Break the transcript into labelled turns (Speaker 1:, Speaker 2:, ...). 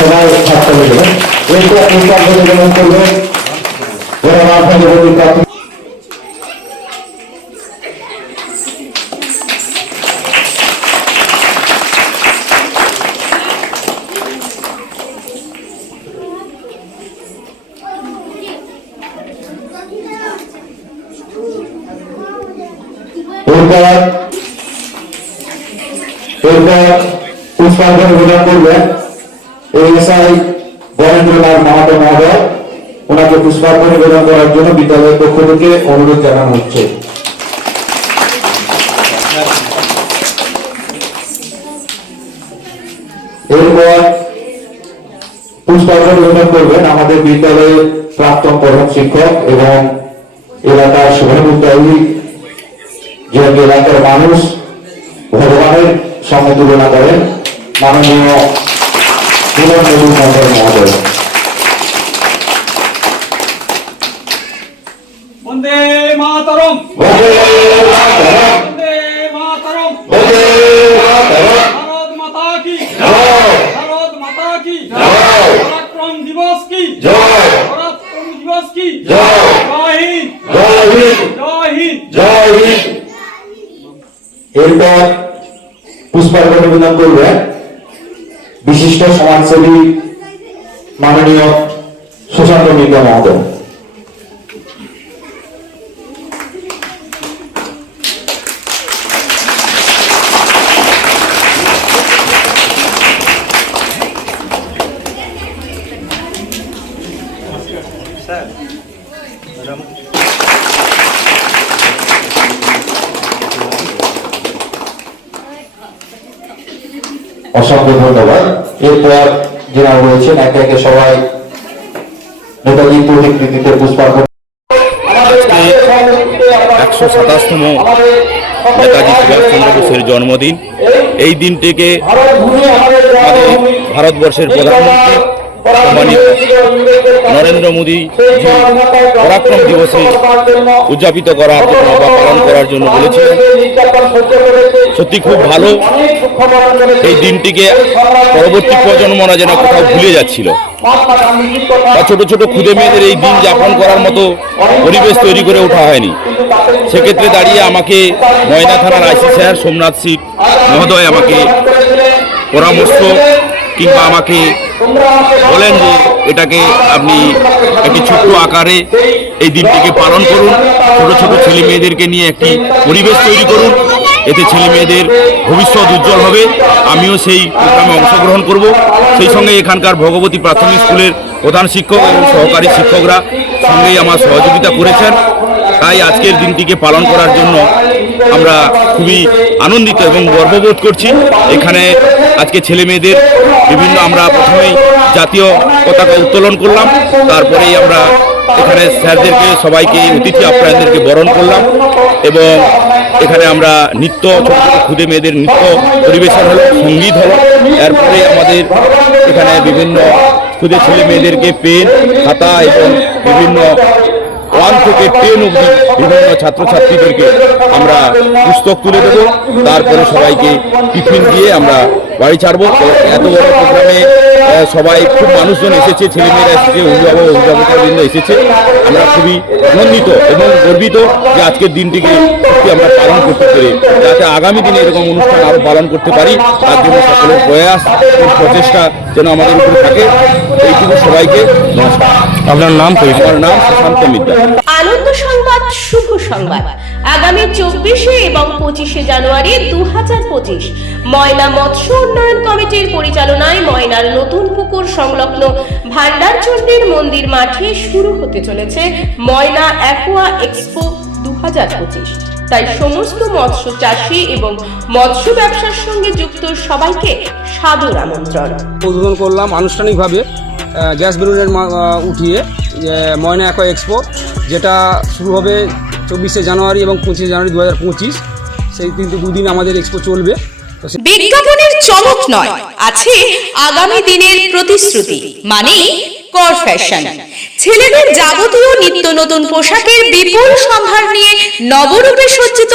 Speaker 1: সবাই পুষ্পাঞ্জলি নিবেদন করবে। এএসআই বরেন্দ্রলাল মাহাতো মহোদয়, ওনাকে পুষ্পার্ঘ নিবেদন করার জন্য বিদ্যালয়ের পক্ষ থেকে অনুরোধ জানানো হচ্ছে। এরপর পুষ্পার্ঘ নিবেদন করবেন আমাদের বিদ্যালয়ের প্রাক্তন প্রধান শিক্ষক এবং এলাকার শুভানুদ্দায়ী যে এলাকার মানুষ ভগবানের সঙ্গে তুলনা করেন, মাননীয় পুনর নবীন মন্ডল মহোদয়
Speaker 2: বন্দে মাতরম
Speaker 1: বন্দে মাতরম,
Speaker 2: বন্দে মাতরম
Speaker 1: বন্দে মাতরম,
Speaker 2: ভারত মাতা কি
Speaker 1: জয়,
Speaker 2: ভারত মাতা কি
Speaker 1: জয়।
Speaker 2: পরাক্রম দিবস কি
Speaker 1: জয়,
Speaker 2: পরাক্রম দিবস কি
Speaker 1: জয়।
Speaker 2: জয় হিন্দ
Speaker 1: জয় হিন্দ,
Speaker 2: জয় হিন্দ
Speaker 1: জয় হিন্দ। এরপর পুষ্পার্ঘ নিবেদন করবেন বিশিষ্ট সমাজসেবী মাননীয় সুশান্ত মিত্র মহোদয়। অসংখ্য ধন্যবাদ। এরপর যারা রয়েছেন, একে একে সবাই নেতাজি প্রতিকৃতিতে পুষ্পার্ঘ
Speaker 3: একশো সাতাশতম নেতাজি সুভাষচন্দ্র বোসের জন্মদিন। এই দিনটিকে ভারতবর্ষের প্রধানমন্ত্রী সম্মানিত নরেন্দ্র মোদী পরাক্রম দিবসে উদযাপিত করার জন্য বা পালন করার জন্য বলেছিলেন। সত্যি খুব ভালো এই দিনটিকে পরবর্তী প্রজন্মরা যেন কোথাও ভুলে যাচ্ছিল। বা ছোট ছোট খুদে মেয়েদের এই দিন যাপন করার মতো পরিবেশ তৈরি করে ওঠা হয়নি। সেক্ষেত্রে দাঁড়িয়ে আমাকে ময়না থানার আইসি স্যার সোমনাথ সিং মহোদয় আমাকে পরামর্শ কিংবা আমাকে বলেন যে এটাকে আপনি একটি ছোট্ট আকারে এই দিনটিকে পালন করুন। ছোট ছোট ছেলে মেয়েদেরকে নিয়ে একটি পরিবেশ তৈরি করুন। এতে ছেলে মেয়েদের ভবিষ্যৎ উজ্জ্বল হবে। আমিও সেই প্রোগ্রামে অংশগ্রহণ করব। সেই সঙ্গে এখানকার ভগবতী প্রাথমিক স্কুলের প্রধান শিক্ষক এবং সহকারী শিক্ষকরা সঙ্গেই আমার সহযোগিতা করেছেন। তাই আজকের দিনটিকে পালন করার জন্য আমরা খুবই আনন্দিত এবং গর্ববোধ করছি। এখানে আজকে ছেলে মেয়েদের বিভিন্ন আমরা প্রথমেই জাতীয় পতাকা উত্তোলন করলাম, তারপরেই আমরা এখানে স্যারদেরকে, সবাইকে, অতিথি আপ্যায়নদেরকে বরণ করলাম এবং এখানে আমরা নৃত্য ছোট ছোট খুদে মেয়েদের নৃত্য পরিবেশন হলো, সংগীত হলো। এরপরে আমাদের এখানে বিভিন্ন খুদে ছেলে মেয়েদেরকে পেন, খাতা এবং বিভিন্ন থেকে টেন অবধি বিভিন্ন ছাত্রছাত্রীদেরকে আমরা পুস্তক তুলে দেবো। তারপরে সবাইকে টিফিন দিয়ে আমরা বাড়ি ছাড়বো। তো এত বড় প্রোগ্রামে সবাই খুব মানুষজন এসেছে, ছেলেমেয়েরা এসেছে, অভিভাবক, অভিভাবকবৃন্দ এসেছে। আমরা খুবই আনন্দিত এবং গর্বিত যে আজকের দিনটিকে আমরা পালন করতে পেরে, যাতে আগামী দিনে এরকম অনুষ্ঠান আরও পালন করতে পারি। তার জন্য সকলের প্রয়াস প্রচেষ্টা যেন আমাদের উপরে থাকে। এইটুকু সবাইকে নমস্কার। আপনার নাম আমার নাম সুশান্ত মিদ্যা
Speaker 4: আনন্দ সংবাদ শুভ সংবাদ। আগামী চব্বিশে এবং পঁচিশে জানুয়ারি দু হাজার পঁচিশ ময়না মৎস্য উন্নয়ন কমিটির পরিচালনায় ময়নার নতুন পুকুর সংলগ্ন ভান্ডারচণ্ডীর মন্দির মাঠে শুরু হতে চলেছে ময়না অ্যাকোয়া এক্সপো দু হাজার পঁচিশ। তাই সমস্ত মৎস্য চাষী এবং মৎস্য ব্যবসার সঙ্গে যুক্ত সবাইকে সাদর আমন্ত্রণ।
Speaker 5: উদ্বোধন করলাম আনুষ্ঠানিকভাবে গ্যাস বেলুনের উঠিয়ে ময়না অ্যাকো এক্সপো, যেটা শুরু হবে চব্বিশে জানুয়ারি এবং পঁচিশে জানুয়ারি দু হাজার পঁচিশ। সেই কিন্তু দুদিন আমাদের এক্সপো চলবে।
Speaker 6: বিজ্ঞাপনের চমক নয়, আছে আগামী দিনের প্রতিশ্রুতি মানে কর ফ্যাশন ছেলেদের যাবতীয় নিত্য নতুন পোশাকের বিপুল সম্ভার নিয়ে নবরূপে সজ্জিত